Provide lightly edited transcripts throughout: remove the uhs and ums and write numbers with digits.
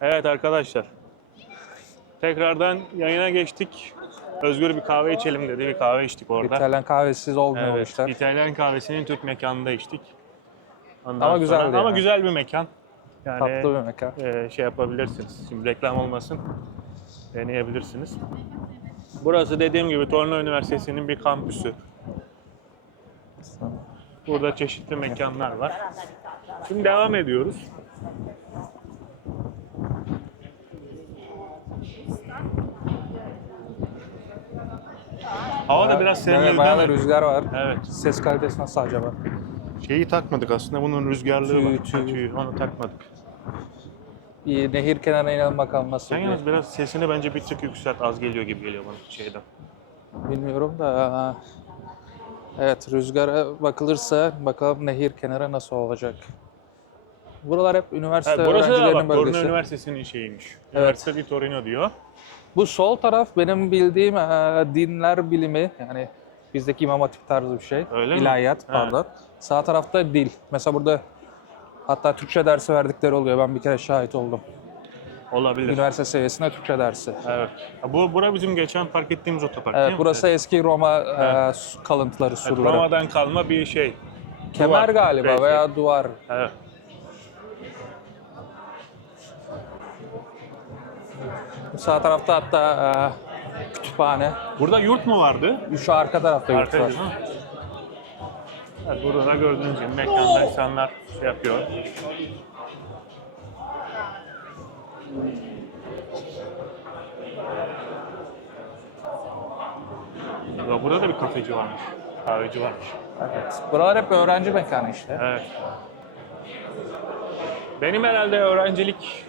Evet arkadaşlar. Tekrardan yayına geçtik. Özgür bir kahve içelim dedi. Bir kahve içtik orada. İtalyan kahvesiz olmuyor bu Evet. işler. İtalyan kahvesinin Türk mekanında içtik. Ondan Ama sonra, güzeldi ama yani. güzel bir mekan. Yani Tatlı bir mekan. şey yapabilirsiniz. Şimdi reklam olmasın. Deneyebilirsiniz. Burası dediğim gibi Torino Üniversitesi'nin bir kampüsü. Burada çeşitli mekanlar var. Şimdi devam ediyoruz. Hava da biraz Evet, serinledi bayağı da değil mi? rüzgar var. Evet. Ses kalitesi nasıl acaba? Şeyi takmadık aslında. Bunun rüzgarlığı Tüy, var. tüy. Tüyü. Onu takmadık. Bir nehir kenarına inelim bakalım nasıl Sen diye. yalnız biraz sesini bence bir tık yükselt. Az geliyor gibi geliyor bana şeyden. Bilmiyorum da. Evet, rüzgara bakılırsa bakalım nehir kenarı nasıl olacak. Buralar hep üniversite Evet, burası da öğrencilerinin bak Torino bölgesi. Üniversitesi'nin şeyiymiş. Evet. Üniversite di Torino diyor. Bu sol taraf benim bildiğim dinler bilimi, yani bizdeki İmam Hatip tarzı bir şey. Öyle mi? İlahiyat, He. pardon. Sağ tarafta dil. Mesela burada hatta Türkçe dersi verdikleri oluyor. Ben bir kere şahit oldum. Olabilir. Üniversite seviyesinde Türkçe dersi. Evet. Bura bizim geçen park ettiğimiz otopark değil Evet, mi? burası eski Roma kalıntıları, Evet, surları. Roma'dan kalma bir şey. Kemer Duvar, galiba belki. veya duvar. Evet. Sağ tarafta hatta kütüphane. Burada yurt mu vardı? Şu arka tarafta yurt Arkaydı var. değil mi? Evet, burada da gördüğünüz gibi mekanda insanlar şey yapıyor. Ya burada da bir kafeci varmış. Kahveci varmış. Evet. Buralar hep öğrenci mekanı işte. Evet. Benim herhalde öğrencilik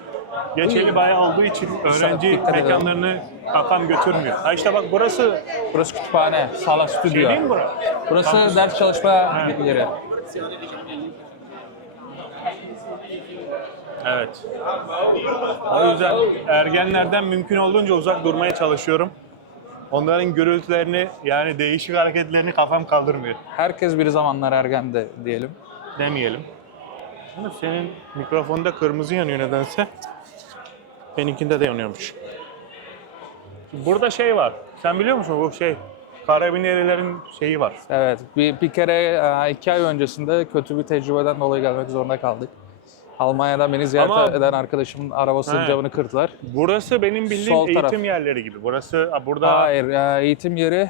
geçeli bayağı olduğu için öğrenci dikkat edelim. mekanlarını kafam götürmüyor. Ha işte bak burası Burası kütüphane, sala, stüdyo. şey değil mi bura? Burası Kampüs. ders çalışma yeri. Evet. O yüzden ergenlerden mümkün olduğunca uzak durmaya çalışıyorum. Onların gürültülerini yani değişik hareketlerini kafam kaldırmıyor. Herkes bir zamanlar ergendi diyelim. Demeyelim. Ama senin mikrofonda kırmızı yanıyor nedense. Benimkinde de yanıyormuş. Burada şey var. Sen biliyor musun bu şey? Karabinerilerin şeyi var. Evet, bir kere 2 ay öncesinde kötü bir tecrübeden dolayı gelmek zorunda kaldık. Almanya'dan beni ziyaret Ama- eden arkadaşımın arabasının He. camını kırdılar. Burası benim bildiğim Sol taraf. eğitim yerleri gibi. Burası burada Hayır, eğitim yeri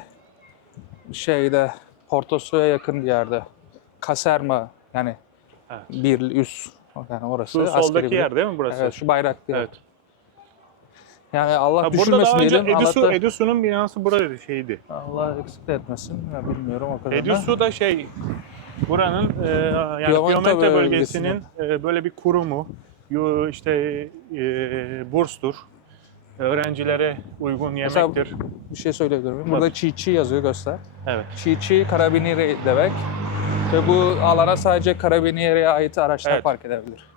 şeyde, Portosu'ya yakın bir yerde. Kaserma, yani Evet. bir üst, yani orası. şu askeri soldaki bir- yer değil mi burası? Evet, şu bayraklı yer. Evet. Yani Allah Ha, burada düşürmesin daha önce diyelim. Edisu'nun binası burada şeydi. Allah eksik de etmesin. Ya bilmiyorum o kadar. Edisu da şey buranın yani Piemonte Piemonte bölgesinin. bölgesinin böyle bir kurumu. İşte burstur. Öğrencilere uygun Mesela- yemektir. Bir şey söyleyebilir miyim? Burada Çiğ yazıyor, göster. Evet. Çiğ Carabinieri demek. Ve bu alana sadece Carabinieri'ye ait araçlar Evet. park edebilir.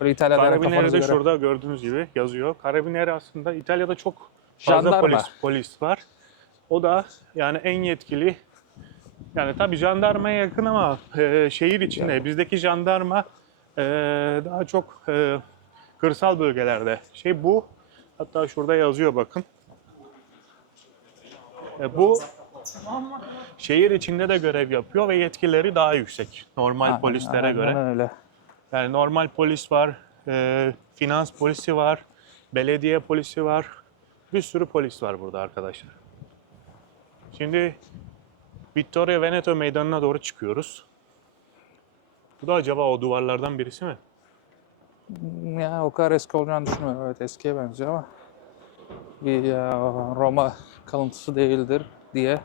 Böyle İtalya'da Karabinieri kafanıza de göre. şurada gördüğünüz gibi yazıyor. Karabinieri aslında İtalya'da çok fazla Jandarma. polis var. O da yani en yetkili. Yani tabii jandarmaya yakın ama şehir içinde. Bizdeki jandarma daha çok kırsal bölgelerde. Şey bu. Hatta şurada yazıyor bakın. Bu şehir içinde de görev yapıyor ve yetkileri daha yüksek normal polislere Aynen göre. öyle. Yani normal polis var, finans polisi var, belediye polisi var. Bir sürü polis var burada arkadaşlar. Şimdi Vittorio Veneto meydanına doğru çıkıyoruz. Bu da acaba o duvarlardan birisi mi? Ya o kadar eski olacağını düşünmüyorum. Evet, eskiye benziyor ama bir Roma kalıntısı değildir diye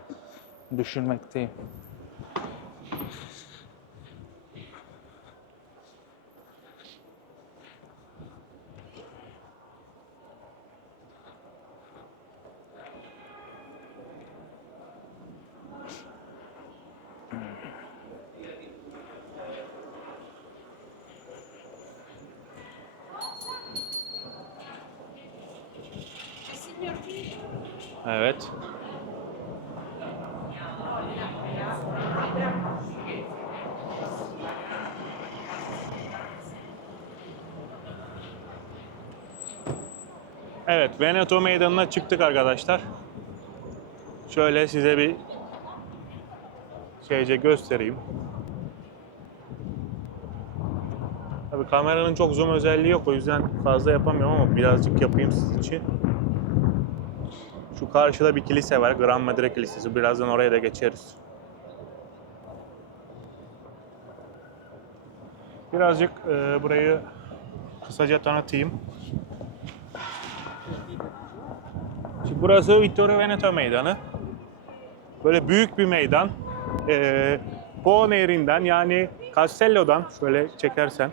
düşünmekteyim. Evet. Evet, Veneto Meydanı'na çıktık arkadaşlar. Şöyle size bir göstereyim. Tabii kameranın çok zoom özelliği yok, o yüzden fazla yapamıyorum ama birazcık yapayım sizin için. Şu karşıda bir kilise var, Gran Madre Kilisesi. Birazdan oraya da geçeriz. Birazcık burayı kısaca tanıtayım. Şimdi burası Vittorio Veneto Meydanı. Böyle büyük bir meydan. Po Nehri'nden, yani Castello'dan, şöyle çekersen,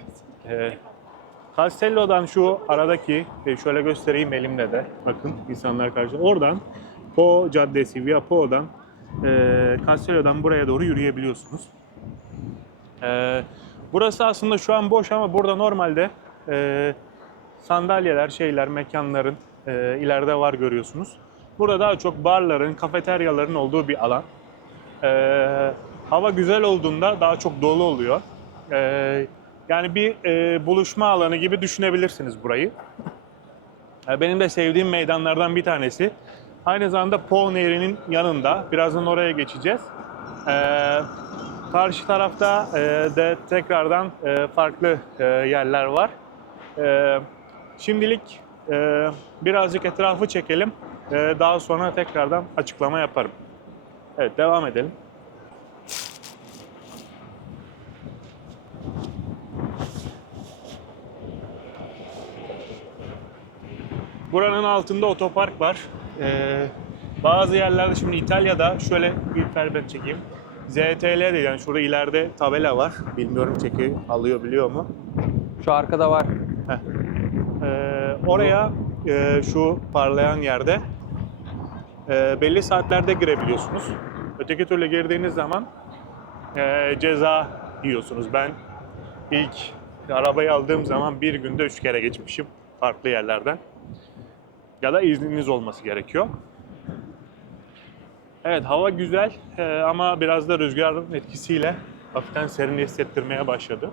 Castello'dan şu aradaki, şöyle göstereyim elimle de, bakın insanlar karşı. Oradan Po Caddesi, Via Po'dan, Castello'dan buraya doğru yürüyebiliyorsunuz. Burası aslında şu an boş ama burada normalde sandalyeler, mekanların ileride var, görüyorsunuz. Burada daha çok barların, kafeteryaların olduğu bir alan. Hava güzel olduğunda daha çok dolu oluyor. Yani bir buluşma alanı gibi düşünebilirsiniz burayı. Benim de sevdiğim meydanlardan bir tanesi. Aynı zamanda Po Nehri'nin yanında. Birazdan oraya geçeceğiz. Karşı tarafta de tekrardan farklı yerler var. Şimdilik birazcık etrafı çekelim. Daha sonra tekrardan açıklama yaparım. Evet, devam edelim. Buranın altında otopark var. Bazı yerlerde, şimdi İtalya'da şöyle bir ben çekeyim. ZTL diye, yani şurada ileride tabela var. Bilmiyorum çeki alıyor, biliyor mu? Şu arkada var. Oraya şu parlayan yerde belli saatlerde girebiliyorsunuz. Öteki türlü girdiğiniz zaman ceza yiyorsunuz. Ben ilk arabayı aldığım zaman bir günde 3 kere geçmişim farklı yerlerden. Ya da izniniz olması gerekiyor. Evet, hava güzel ama biraz da rüzgarın etkisiyle hafiften serin hissettirmeye başladı.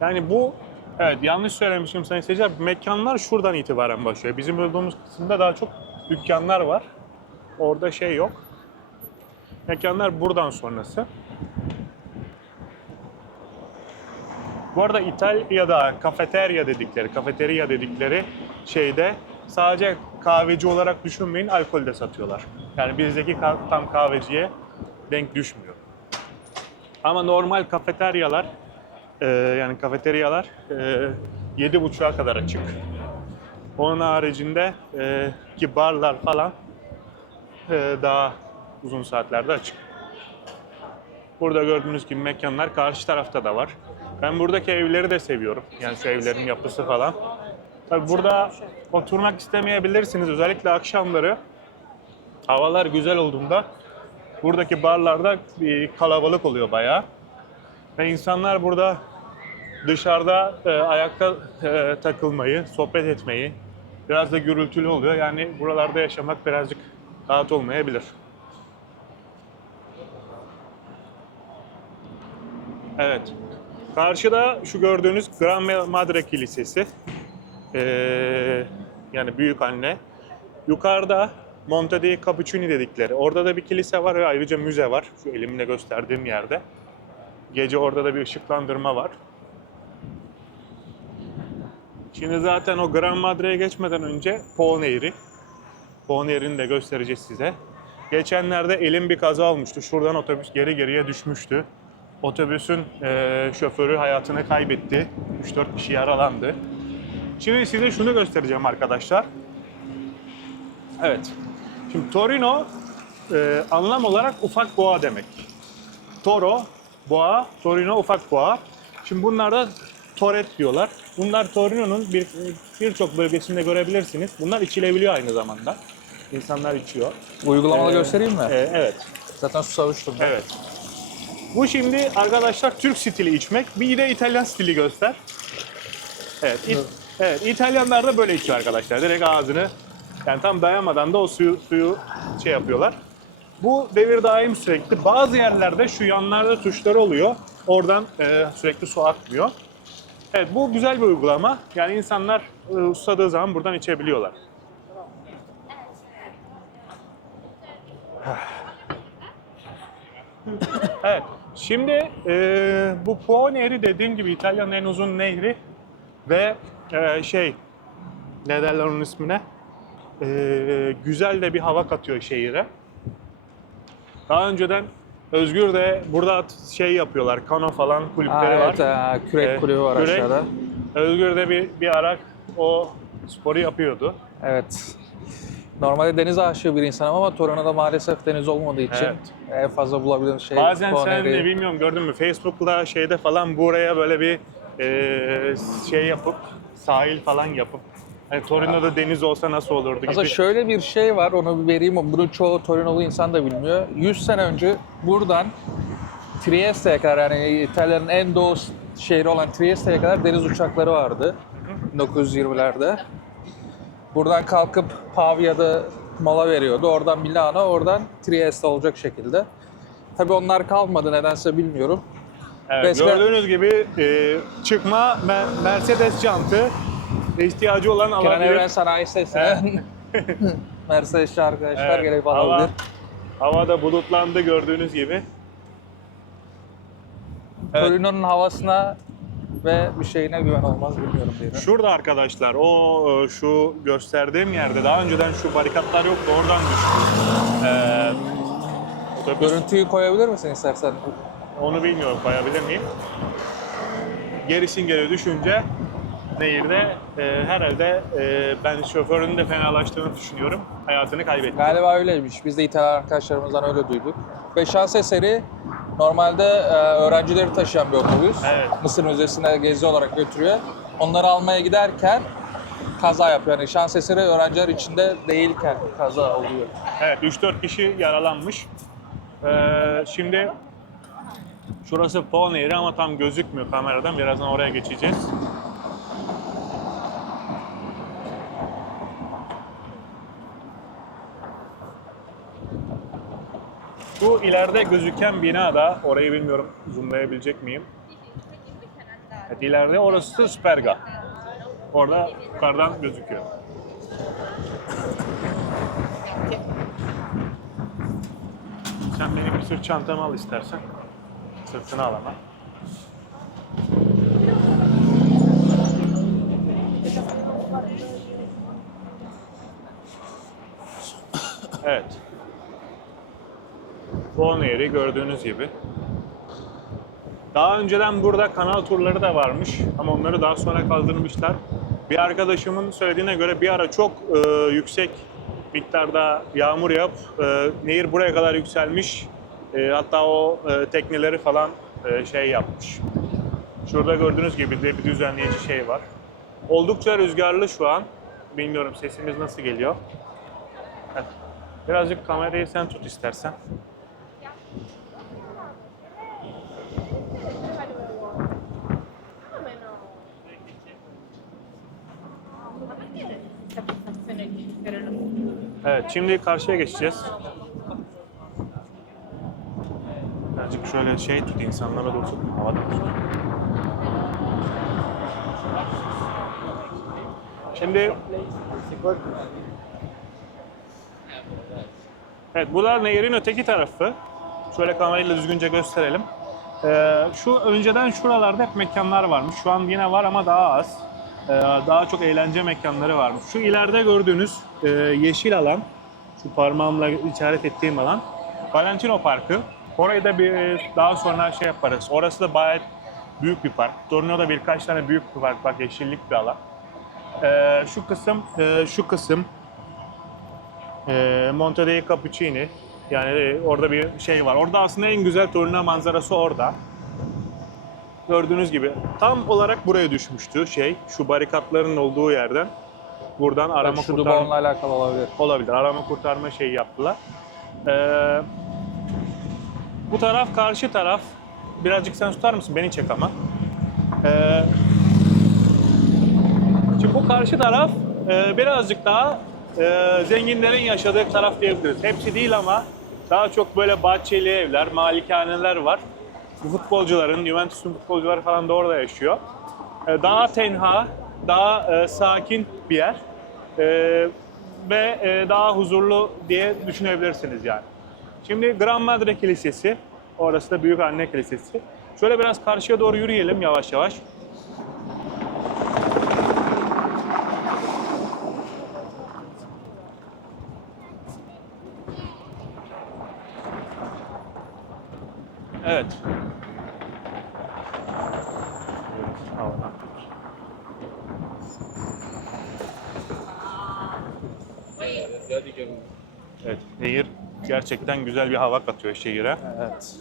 Yani bu, evet, yanlış söylemişim sayın seyirciler, mekanlar şuradan itibaren başlıyor. Bizim olduğumuz kısımda daha çok dükkanlar var. Orada şey yok. Mekanlar buradan sonrası. Bu arada İtalya'da kafeterya dedikleri şeyde sadece kahveci olarak düşünmeyin, alkol de satıyorlar. Yani bizdeki tam kahveciye denk düşmüyor. Ama normal kafeteryalar, yani kafeteryalar 7.30'a kadar açık. Onun haricinde ki barlar falan daha uzun saatlerde açık. Burada gördüğünüz gibi mekanlar karşı tarafta da var. Ben buradaki evleri de seviyorum. Yani şu evlerin yapısı falan. Tabii burada oturmak istemeyebilirsiniz. Özellikle akşamları havalar güzel olduğunda buradaki barlarda bir kalabalık oluyor bayağı. Ve insanlar burada dışarıda ayakta takılmayı, sohbet etmeyi, biraz da gürültülü oluyor. Yani buralarda yaşamak birazcık rahat olmayabilir. Evet. Karşıda şu gördüğünüz Gran Madre Kilisesi. Yani büyük anne. Yukarıda Monte dei Cappuccini dedikleri. Orada da bir kilise var ve ayrıca müze var. Şu elimle gösterdiğim yerde. Gece orada da bir ışıklandırma var. Şimdi zaten o Gran Madre'ye geçmeden önce Po Nehri. Po Nehri'ni de göstereceğiz size. Geçenlerde elim bir kaza olmuştu. Şuradan otobüs geriye düşmüştü. Otobüsün şoförü hayatını kaybetti. 3-4 kişi yaralandı. Şimdi size şunu göstereceğim arkadaşlar. Evet. Şimdi Torino anlam olarak ufak boğa demek. Toro, boğa, Torino ufak boğa. Şimdi bunlar da Toret diyorlar. Bunlar Torino'nun birçok bölgesinde görebilirsiniz. Bunlar içilebiliyor aynı zamanda. İnsanlar içiyor. Uygulamalı göstereyim mi? Evet. Zaten susamıştım ben. Evet. Bu şimdi arkadaşlar Türk stili içmek. Bir de İtalyan stili göster. Evet. Evet. İtalyanlar da böyle içiyor arkadaşlar. Direkt ağzını, yani tam dayamadan da o suyu şey yapıyorlar. Bu devir daim sürekli. Bazı yerlerde şu yanlarda tuşları oluyor. Oradan sürekli su akmıyor. Evet, bu güzel bir uygulama. Yani insanlar susadığı zaman buradan içebiliyorlar. Evet, şimdi bu Po Nehri dediğim gibi İtalya'nın en uzun nehri ve ne derler onun ismine? Güzel de bir hava katıyor şehire. Daha önceden Özgür de burada yapıyorlar, kano falan kulüpleri var. Evet, kürek kulübü var Kürek. aşağıda. Özgür de bir ara o sporu yapıyordu. Evet. Normalde deniz aşığı bir insanım ama Torino'da maalesef deniz olmadığı için Evet. en fazla bulabildiğim şey Bazen Po sen Nehri. bilmiyorum gördün mü Facebook'ta falan buraya böyle bir yapıp sahil falan yapıp Torino'da deniz olsa nasıl olurdu gibi. Aslında şöyle bir şey var, onu bir vereyim. Bunu çoğu Torinolu insan da bilmiyor. 100 sene önce buradan Trieste'ye kadar, yani İtalya'nın en doğu şehri olan Trieste'ye kadar deniz uçakları vardı 1920'lerde. Buradan kalkıp Pavia'da mola veriyordu. Oradan Milano, oradan Trieste olacak şekilde. Tabii onlar kalmadı, nedense bilmiyorum. Evet, Eskiden- gördüğünüz gibi çıkma Mercedes jantı ihtiyacı olan Kenan alabilir. Evren Sanayi Sitesi'ne Mercedes'li arkadaşlar Evet, gelip alabilir. Havada bulutlandı gördüğünüz gibi. Evet. Torino'nun havasına ve bir şeyine güven olmaz, bilmiyorum diye. Şurada arkadaşlar şu gösterdiğim yerde daha önceden şu barikatlar yoktu, oradan düştü. Otobüs, Görüntüyü koyabilir misin istersen? onu bilmiyorum, koyabilir miyim? Gerisin geri düşünce nehirde herhalde ben şoförün de fenalaştığını düşünüyorum. Hayatını kaybetti. Galiba öyleymiş. Biz de İtalyan arkadaşlarımızdan öyle duyduk. Ve şans eseri normalde öğrencileri taşıyan bir otobüs. Evet. Mısır Müzesi'ne gezi olarak götürüyor. Onları almaya giderken kaza yapıyor. Yani şans eseri öğrenciler içinde değilken kaza oluyor. Evet, 3-4 kişi yaralanmış. Şimdi şurası Po Nehri ama tam gözükmüyor kameradan. Birazdan oraya geçeceğiz. Şu ileride gözüken bina da, orayı bilmiyorum zoomlayabilecek miyim? Evet, ileride orası Superga. Orada yukarıdan gözüküyor. Sen benim bir sırt çantamı al istersen. Sırtını al ama. Evet. Po Nehri gördüğünüz gibi. Daha önceden burada kanal turları da varmış ama onları daha sonra kaldırmışlar. Bir arkadaşımın söylediğine göre bir ara çok yüksek miktarda yağmur nehir buraya kadar yükselmiş. Hatta o tekneleri falan yapmış. Şurada gördüğünüz gibi de bir düzenleyici şey var. Oldukça rüzgarlı şu an. Bilmiyorum sesimiz nasıl geliyor. Evet. Birazcık kamerayı sen tut istersen. Evet, şimdi karşıya geçeceğiz. Birazcık şöyle tut, insanlara dursun, havada dursun. Şimdi evet, bu da nehirin öteki tarafı. Şöyle kamerayla düzgünce gösterelim. Şu önceden şuralarda hep mekanlar varmış. Şu an yine var ama daha az. Daha çok eğlence mekanları varmış. Şu ileride gördüğünüz yeşil alan, şu parmağımla işaret ettiğim alan, Valentino Parkı. Orayı da daha sonra yaparız. Orası da bayağı büyük bir park. Torino'da birkaç tane büyük bir park var, yeşillik bir alan. Şu kısım Monte dei Cappuccini. Yani orada bir şey var. Orada aslında en güzel Torino manzarası orada. Gördüğünüz gibi tam olarak buraya düşmüştü şu barikatların olduğu yerden. Buradan arama Şu kurtarma Dubon'la alakalı olabilir. olabilir. Arama kurtarma yaptılar. Bu taraf, karşı taraf. Birazcık sen tutar mısın? Beni çek ama. Şimdi bu karşı taraf birazcık daha zenginlerin yaşadığı taraf diyebiliriz. Hepsi değil ama daha çok böyle bahçeli evler, malikaneler var. Bu futbolcuların, Juventus'un futbolcuları falan da orada yaşıyor. Daha tenha, daha sakin bir yer. Ve daha huzurlu diye düşünebilirsiniz yani. Şimdi Gran Madre Kilisesi, orası da Büyük Anne Kilisesi. Şöyle biraz karşıya doğru yürüyelim yavaş yavaş. Evet. Evet, nehir gerçekten güzel bir hava katıyor şehire. Evet.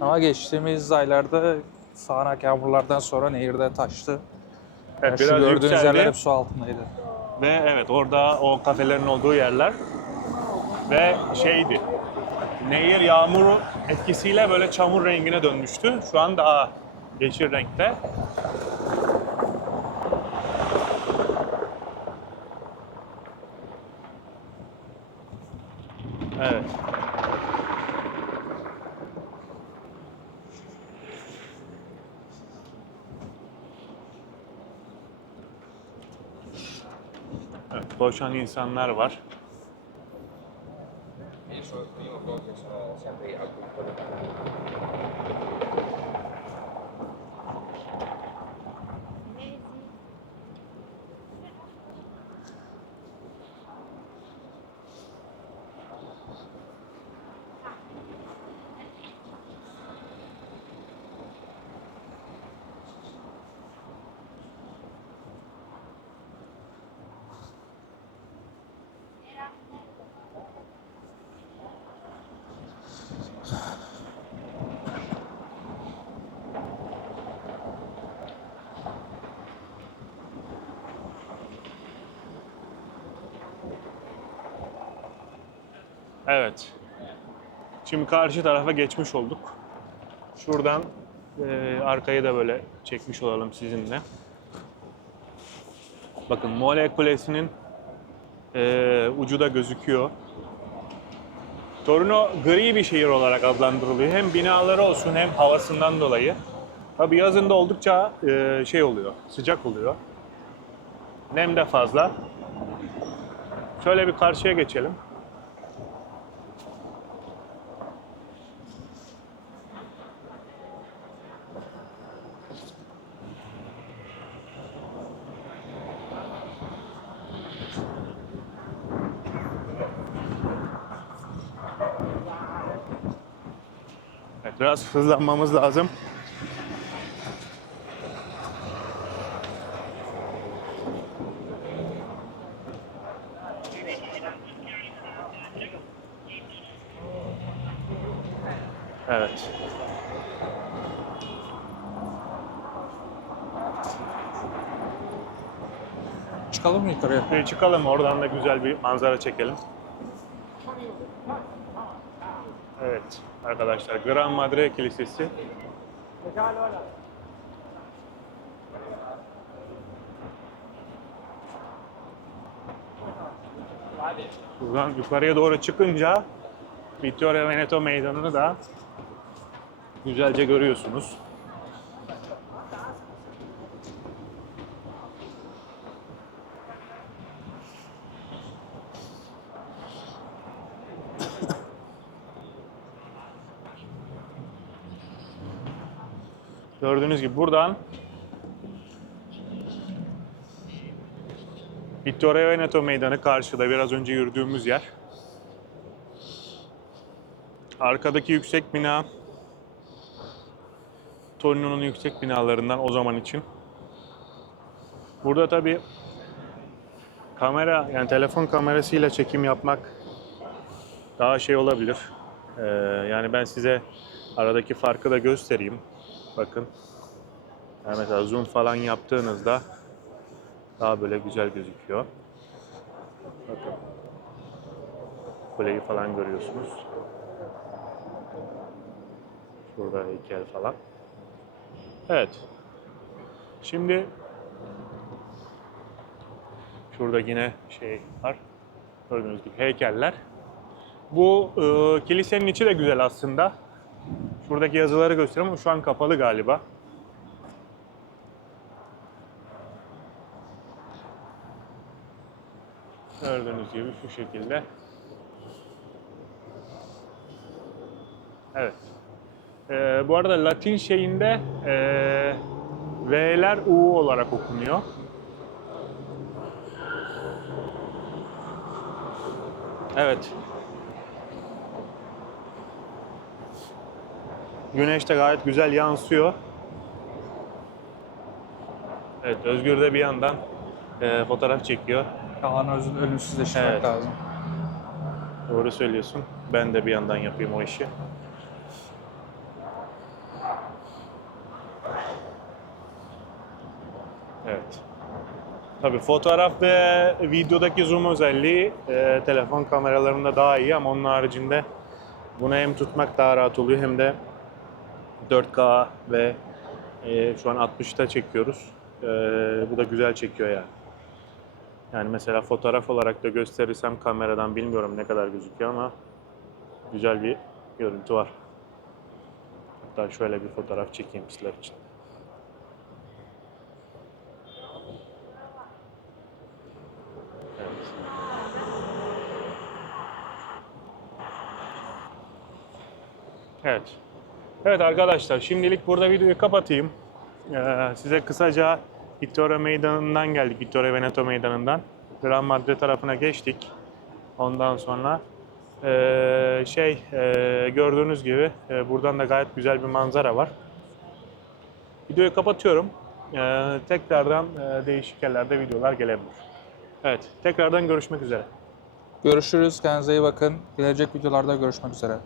Ama geçtiğimiz aylarda sağanak yağmurlardan sonra nehirde taştı. Evet, Yani şu biraz gördüğünüz yerler yükseldi hep su altındaydı. ve evet orada o kafelerin olduğu yerler ve şeydi. Nehir yağmur etkisiyle böyle çamur rengine dönmüştü. Şu an daha yeşil renkte. Evet. Evet, koşan insanlar var. Esos primos dos que se han pegado con todo. Evet. Şimdi karşı tarafa geçmiş olduk. Şuradan arkayı da böyle çekmiş olalım sizinle. Bakın Mole Kulesi'nin ucu da gözüküyor. Torino gri bir şehir olarak adlandırılıyor. Hem binaları olsun hem havasından dolayı. Tabii yazında oldukça şey oluyor, sıcak oluyor. Nem de fazla. Şöyle bir karşıya geçelim. Evet, biraz hızlanmamız lazım. Evet. Çıkalım mı yukarıya? Bir çıkalım oradan da güzel bir manzara çekelim. Evet arkadaşlar Gran Madre Kilisesi. Buradan yukarıya doğru çıkınca Vittorio Veneto Meydanı'nı da güzelce görüyorsunuz. Gördüğünüz gibi buradan Vittorio Veneto Meydanı karşıda biraz önce yürüdüğümüz yer. Arkadaki yüksek bina Torino'nun yüksek binalarından o zaman için. Burada tabii kamera yani telefon kamerasıyla çekim yapmak daha şey olabilir. Yani ben size aradaki farkı da göstereyim. Bakın. Yani mesela zoom falan yaptığınızda daha böyle güzel gözüküyor. Bakın. Kuleyi falan görüyorsunuz. Şurada heykel falan. Evet. Şimdi şurada yine şey var. Gördüğünüz gibi heykeller. Bu kilisenin içi de güzel aslında. Şuradaki yazıları gösteriyorum ama şu an kapalı galiba. Gördüğünüz gibi şu şekilde. Evet. Bu arada Latin şeyinde V'ler U olarak okunuyor. Evet. Güneş de gayet güzel yansıyor. Evet, Özgür de bir yandan fotoğraf çekiyor. Kaan Öz'ün ölümsüzleştirmek Evet. lazım. Doğru söylüyorsun. Ben de bir yandan yapayım o işi. Evet. Tabii fotoğraf ve videodaki zoom özelliği telefon kameralarında daha iyi ama onun haricinde bunu hem tutmak daha rahat oluyor hem de 4K ve şu an 60'ta çekiyoruz. Bu da güzel çekiyor yani. Yani mesela fotoğraf olarak da gösterirsem kameradan bilmiyorum ne kadar gözüküyor ama güzel bir görüntü var. Hatta şöyle bir fotoğraf çekeyim sizler için. Evet. Evet. Evet arkadaşlar şimdilik burada videoyu kapatayım. Size kısaca Vittoria Meydanı'ndan geldik. Vittoria Veneto Meydanı'ndan. Gran Madre tarafına geçtik. Ondan sonra gördüğünüz gibi buradan da gayet güzel bir manzara var. Videoyu kapatıyorum. Tekrardan değişik yerlerde videolar gelebilir. Evet, tekrardan görüşmek üzere. Görüşürüz. Kendinize iyi bakın. Gelecek videolarda görüşmek üzere.